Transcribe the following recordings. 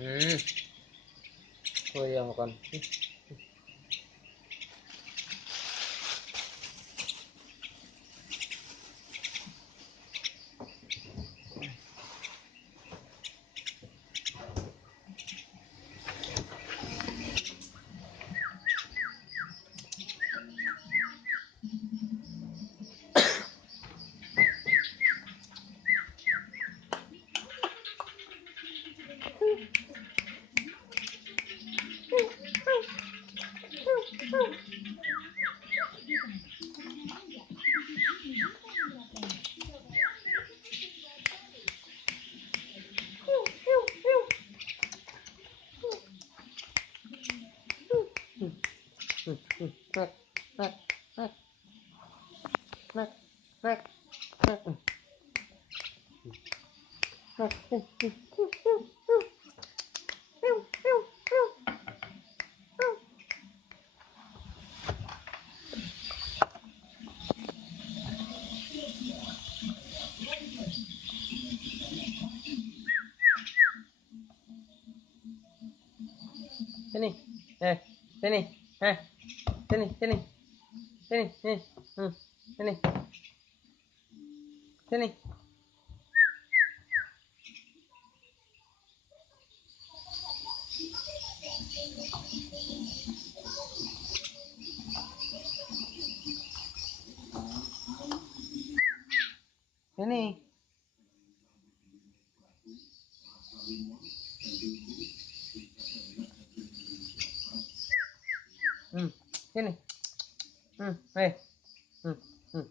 Hmm. Oh iya makan. Nek, nek, nek, nek, nek, nek, sini, sini, sini, sini, sini, sini, sini, sini, sini, sini, eh, hmm, hmm,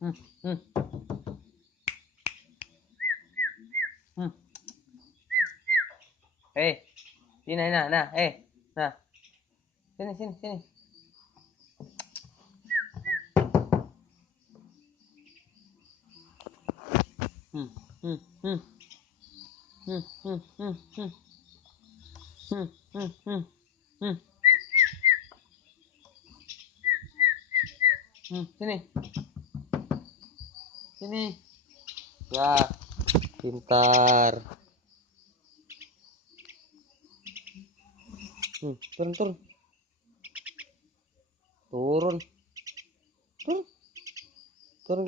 hmm, hmm, hmm. Sini, nah, nah, sini, sini, sini, hmm, hmm, hmm, hmm, hmm, hmm, hmm, hmm, hmm, hmm, hmm, sini, sini, ya, pintar, turun, turun, turun, turun, turun,